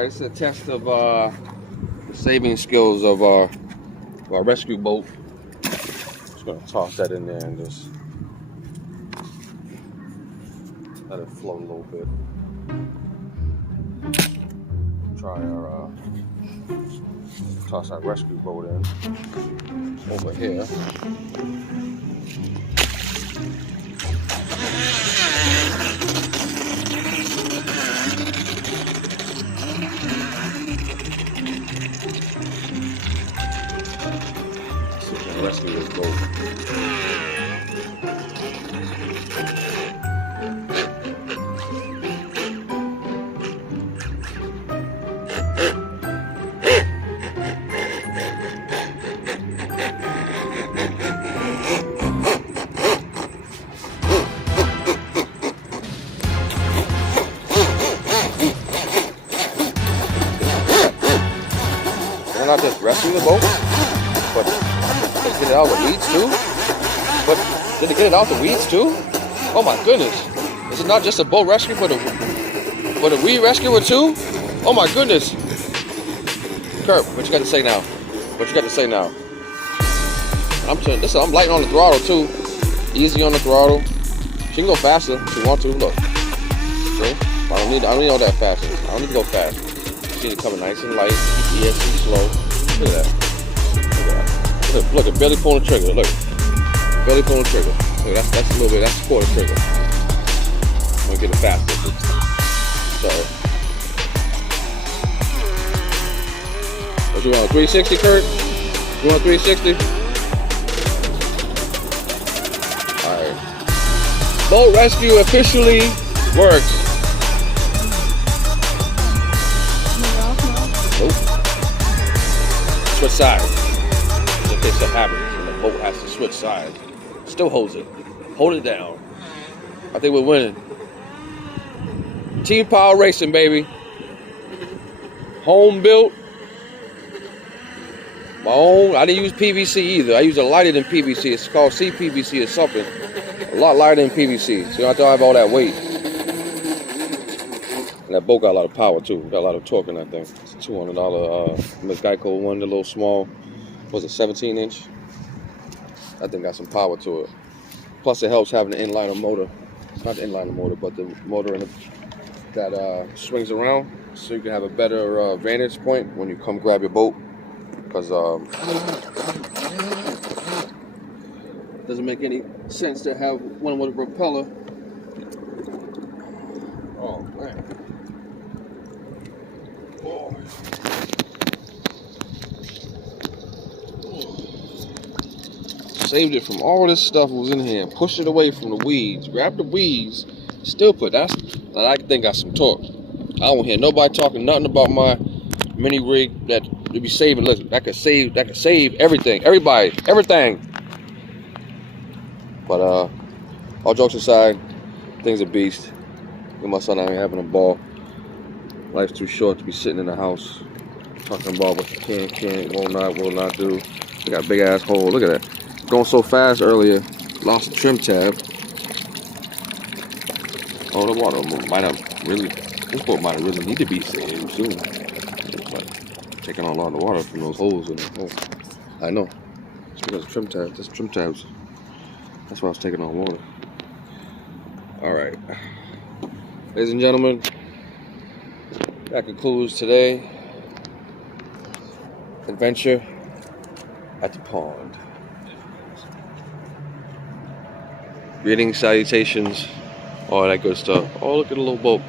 Alright, it's a test of the saving skills of our rescue boat. Just gonna toss that in there and just let it float a little bit. Try our toss our rescue boat in over here. Rescue this boat. We're not just rescuing the boat, but get it out of the weeds too? But did it get it out the weeds too? Oh my goodness. Is it not just a boat rescue but a weed rescuer too? Oh my goodness. Kurt, what you got to say now? What you got to say now? I'm lighting on the throttle too. Easy on the throttle. She can go faster if you want to. Look. See? I don't need all that fast. I don't need to go fast. She need to come nice and light. ESC slow. Look at that. Look, it barely pulling the trigger. Look, barely pulling the trigger. Look, that's a little bit. That's a quarter trigger. I'm gonna get it faster. Sorry. What you want? 360, Kurt? You want 360? All right. Boat rescue officially works. Nope. Switch sides. In case that happens and the boat has to switch sides. Still holds it. Hold it down. I think we're winning. Team Power Racing, baby. Home built. My own. I didn't use PVC either. I used a lighter than PVC. It's called CPVC or something. A lot lighter than PVC. So you don't have to have all that weight. And that boat got a lot of power too. Got a lot of torque in that thing. It's a $200 Miss Geico one, the little small. Was it 17-inch? That thing got some power to it. Plus, it helps having an inliner motor. Not the inliner motor, but the motor in it that swings around, so you can have a better vantage point when you come grab your boat. Because it doesn't make any sense to have one with a propeller. Oh man. Oh. Saved it from all this stuff that was in here and pushed it away from the weeds. Grab the weeds, still put that I think got some torque. I don't hear nobody talking nothing about my mini rig that they be saving. Listen, that could save everything, everybody, everything. But all jokes aside, things are beast. Me and my son out here having a ball. Life's too short to be sitting in the house talking about what you can't, will not do. We got a big ass hole. Look at that. Going so fast earlier, lost the trim tab. Oh, the water might have really, this boat might really need to be saved soon. But taking on a lot of water from those holes in the hole. I know. It's because of trim tabs. That's trim tabs. That's why I was taking on water. All right. Ladies and gentlemen, that concludes today. Adventure at the pond. Greetings, salutations, all that good stuff. Oh, look at the little boat.